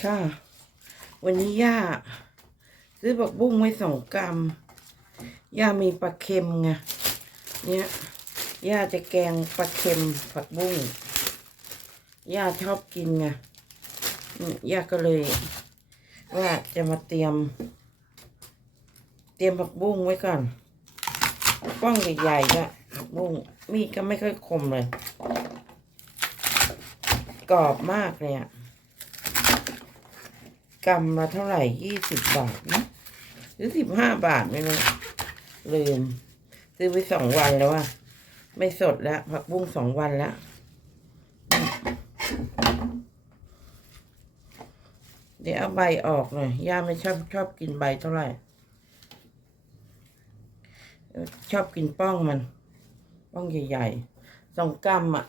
ค่ะ วันนี้ย่าซื้อผักบุ้งไว้สองกรัมย่ามีปลาเค็มไงเนี่ยย่าจะแกงปลาเค็มผักบุ้งย่าชอบกินไงย่าก็เลย ว่าจะมาเตรียม เตรียมผักบุ้งไว้ก่อนป้องใหญ่ๆก็ผักบุ้งมีดก็ไม่ค่อยคมเลย กรอบมากเลยอะ กำละเท่าไหร่ยี่สิบบาทนะหรือสิบห้าบาทไม่รู้ลืม ซื้อไปสองวันแล้วอะไม่สดแล้วผักบุ้งสองวันแล้วเดี๋ยวเอาใบออกหน่อยย่าไม่ชอบชอบกินใบเท่าไหร่ ชอบกินป้องมัน ป้องใหญ่ๆสองกรัมอะ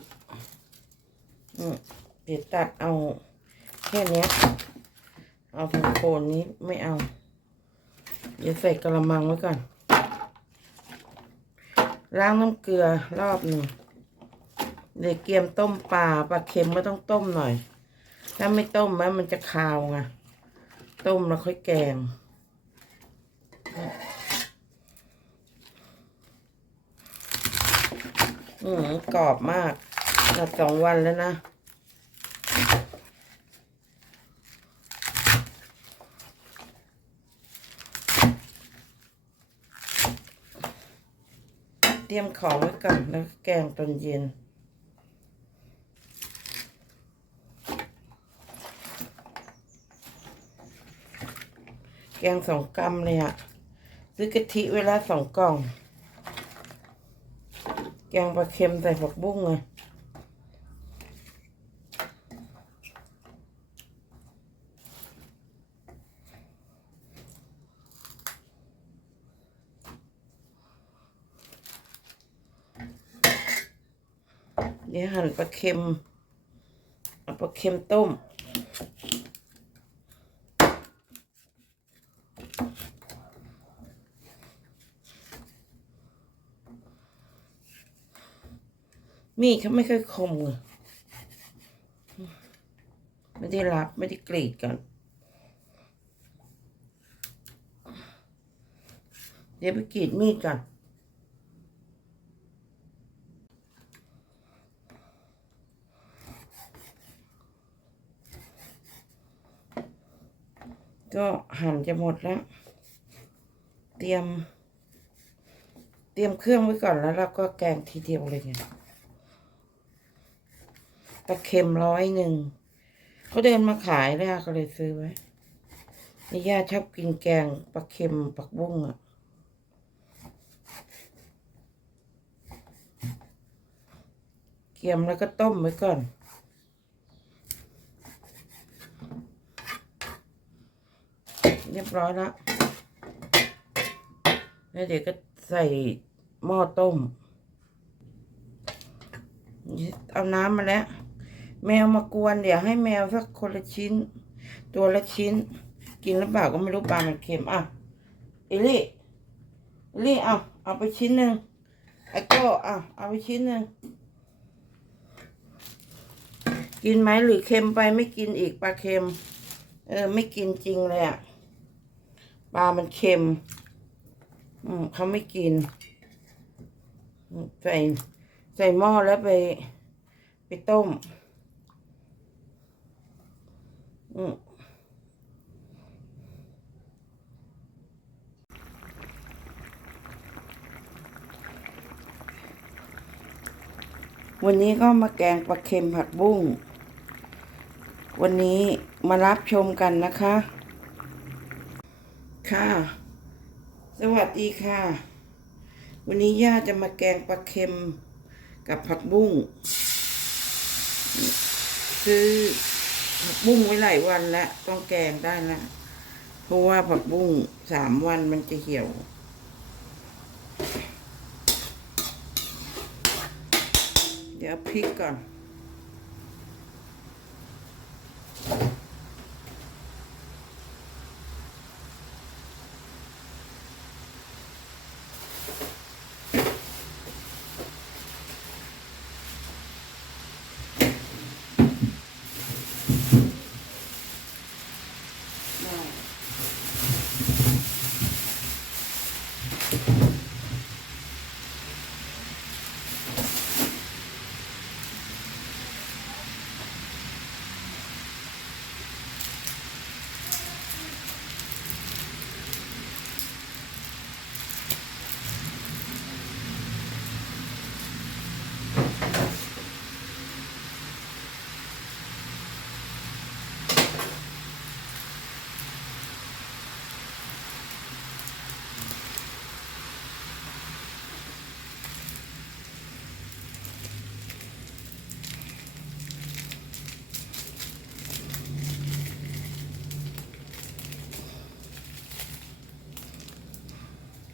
เดี๋ยวตัดเอาแค่นี้ เอาทางโคนนี้ไม่เอา เดี๋ยวใส่กระมังไว้ก่อน ล้างน้ำเกลือรอบหนึ่งเดี๋ยวเกียมต้มปลาปลาเค็มก็ต้องต้มหน่อย ถ้าไม่ต้มมันมันจะคาวไง ต้มแล้วค่อยแกงอืมกรอบมากตัดสองวันแล้วนะ รียมของไว้ก่อนแล้วแกงตอนเย็น แกงสองกรัมเลยอะซื้อกะทิเวลาสองกล่อง แกงปลาเค็มใส่ผักบุ้งไงเดี๋ย หั่นปลาเค็มเอาปลาเค็มต้ม มีดเขาไม่ค่อยคมไงไม่ได้รับไม่ได้กรีดก่อนเดี๋ยวไปกรีดมีดก่อน ก็ หั่นจะหมดแล้ว เตรียม เตรียมเครื่องไว้ก่อนแล้วเราก็แกงทีเดียวเลยไงปลาเค็มร้อยหนึ่งเขาเดินมาขายแล้วก็เลยซื้อไว้นี่ย่าชอบกินแกงปลาเค็มปักบุ้งอะเกียมแล้วก็ต้มไว้ก่อน เรียบร้อยแล้วแล้วเดี๋ยวก็ใส่หม้อต้ม เอาน้ำมาแล้ว แมวมากวน เดี๋ยวให้แมวสักคนละชิ้น ตัวละชิ้น กินหรือเปล่าก็ไม่รู้ปลามันเค็มอะเอลี่เอลี่เอาเอาไปชิ้นหนึ่งไอ้โก้อะเอาไปชิ้นหนึ่งกินไหมหรือเค็มไปไม่กินอีกปลาเค็ม เออ ไม่กินจริงเลยอะ ปลามันเค็ม อืมเขาไม่กิน ใส่ใส่หม้อแล้วไป ไปต้ม อืมวันนี้ก็มาแกงปลาเค็มผักบุ้ง วันนี้มารับชมกันนะคะ ค่ะ สวัสดีค่ะ วันนี้ย่าจะมาแกงปลาเค็มกับผักบุ้งซื้อผักบุ้งไว้หลายวันแล้ว ต้องแกงได้แล้วเพราะว่าผักบุ้งสามวันมันจะเหี่ยว เดี๋ยวพริกก่อน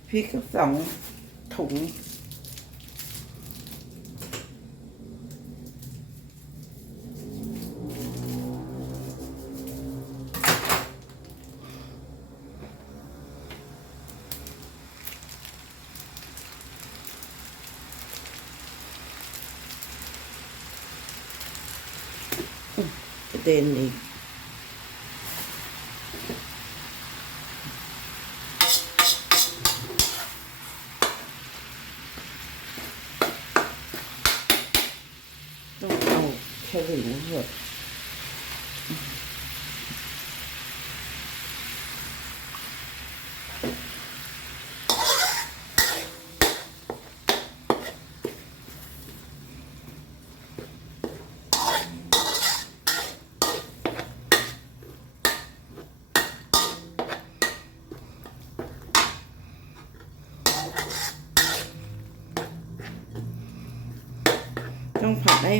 พริกก็สองถุงกระเด็นอีก ต้องเอา ฉลิงเ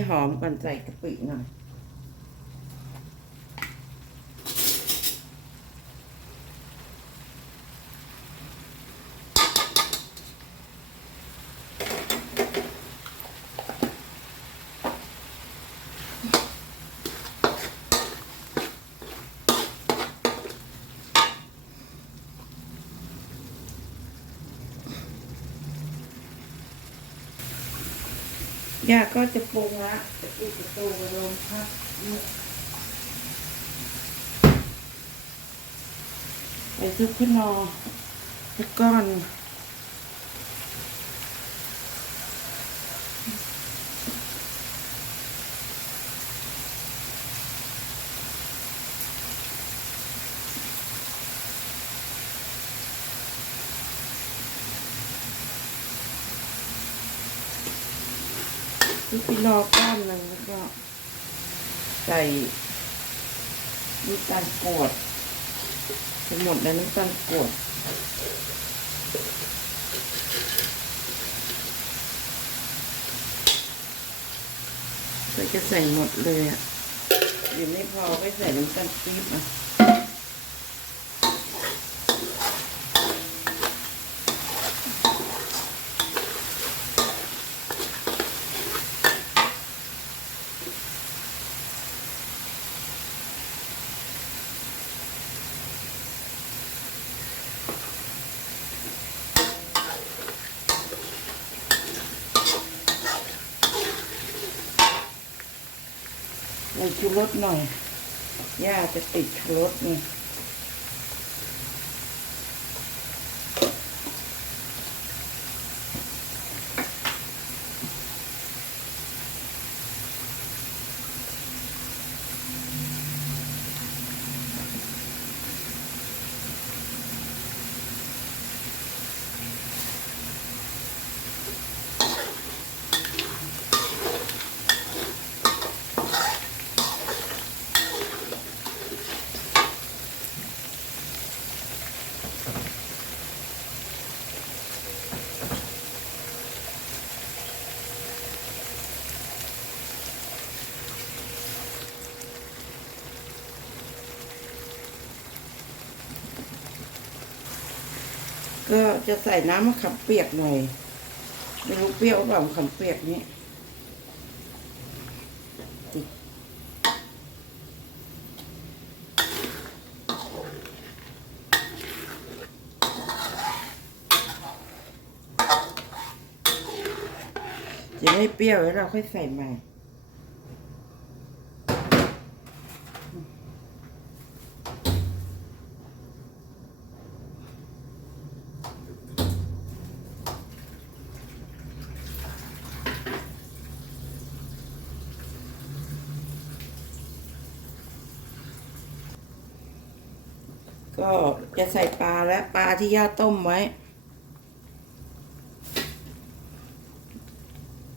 หอะต้องผัดให้หอมก่อนใส่กะปิหน่อย ยาก็จะปรุงละจะปิดประตูลมพัดใส่ซุปขนอแล้วก้อน ลูกพี่รอก้อนหนึ่งแล้วก็ ใส่น้ำตาลกรวดทั้งหมดแล้วน้ำตาลกรวดก็จะใส่หมดเลยอะเดี๋ยวไม่พอไปใส่น้ำตาลปี๊บอะ ชูรสหน่อย ย่าจะติดชูรสนี่ ก็ จะใส่น้ำมะขามเปียกหน่อยไม่รู้เปรี้ยวหรือเปล่ามะขามเปียกนี้จะไม่เปรี้ยวแล้วเราค่อยใส่ใหม่ ก็จะ ใส่ปลาและปลาที่ย่าต้มไว้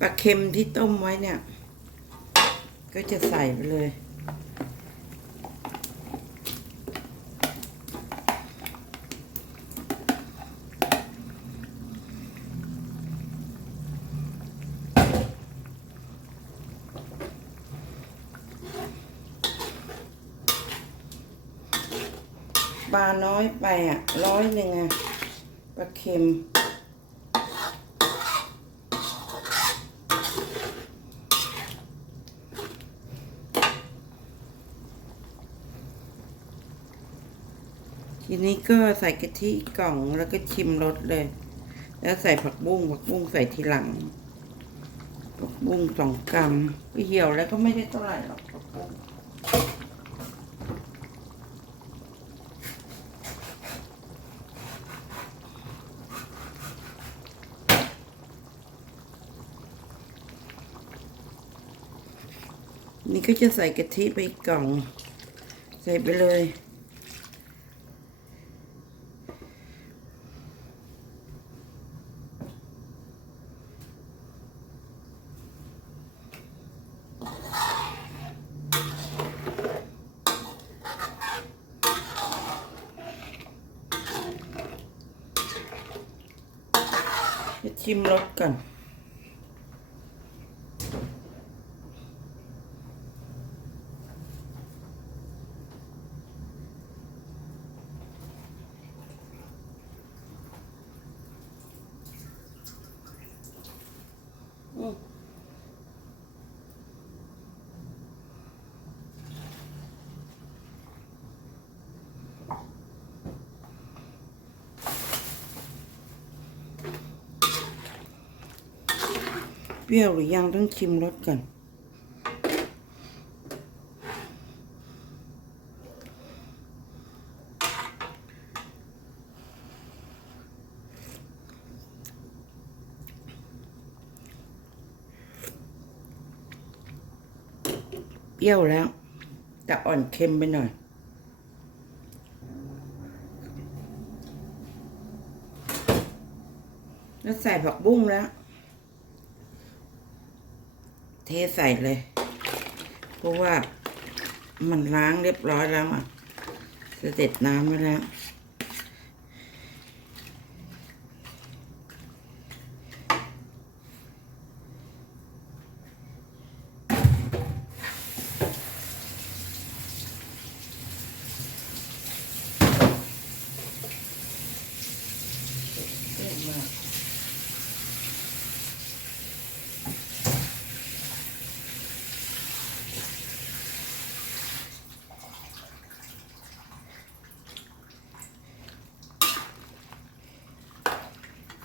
ปลาเค็มที่ต้มไว้เนี่ย ก็จะใส่ไปเลย ปลาน้อยไปอะร้อยหนึ่งอะปลาเค็ม ทีนี้ก็ใส่กะทิกล่องแล้วก็ชิมรสเลย แล้วใส่ผักบุ้งผักบุ้งใส่ทีหลังผักบุ้งสองกรัมเหี่ยวแล้วก็ไม่ได้เท่าไหร่หรอกผักบุ้ง นี่ก็จะใส่กะทิไปกกล่อง ใส่ไปเลยจะชิมรสก่อน ปรี้ยวหรือยังต้องชิมรสก่อน เปรี้ยวแล้ว แต่อ่อนเค็มไปหน่อยแล้วใส่ผักบุ้งแล้ว ใส่เลย เพราะว่ามันล้างเรียบร้อยแล้วอะเสด็จน้ำไปแล้ว เปรี้ยวมาก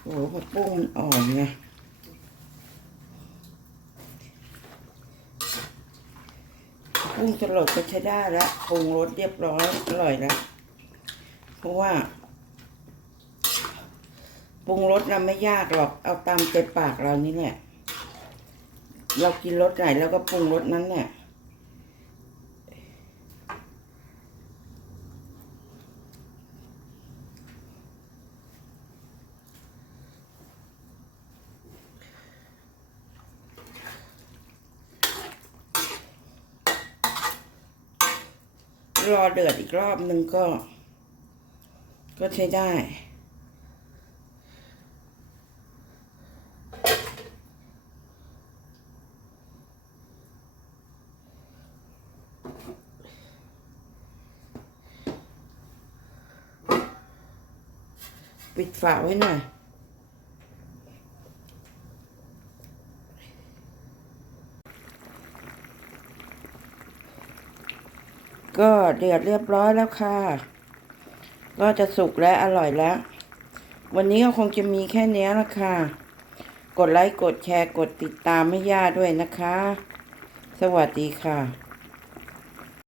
โอ้โหผักบุ้งมันอ่อนไงกุ้งสลดก็ใช้ได้แล้วปรุงรสเรียบร้อยอร่อยแล้ว เพราะว่าปรุงรสเราไม่ยากหรอก เอาตามใจปากเรานี่แหละ เรากินรสไหนแล้วก็ปรุงรสนั้นเนี่ย รอเดือดอีกรอบนึงก็ ก็ใช้ได้ ปิดฝาไว้หน่อย ก็เดือดเรียบร้อยแล้วค่ะ ก็จะสุกและอร่อยแล้ว วันนี้ก็คงจะมีแค่เนี้ยละค่ะ กดไลค์ กดแชร์ กดติดตามให้ย่าด้วยนะคะ สวัสดีค่ะ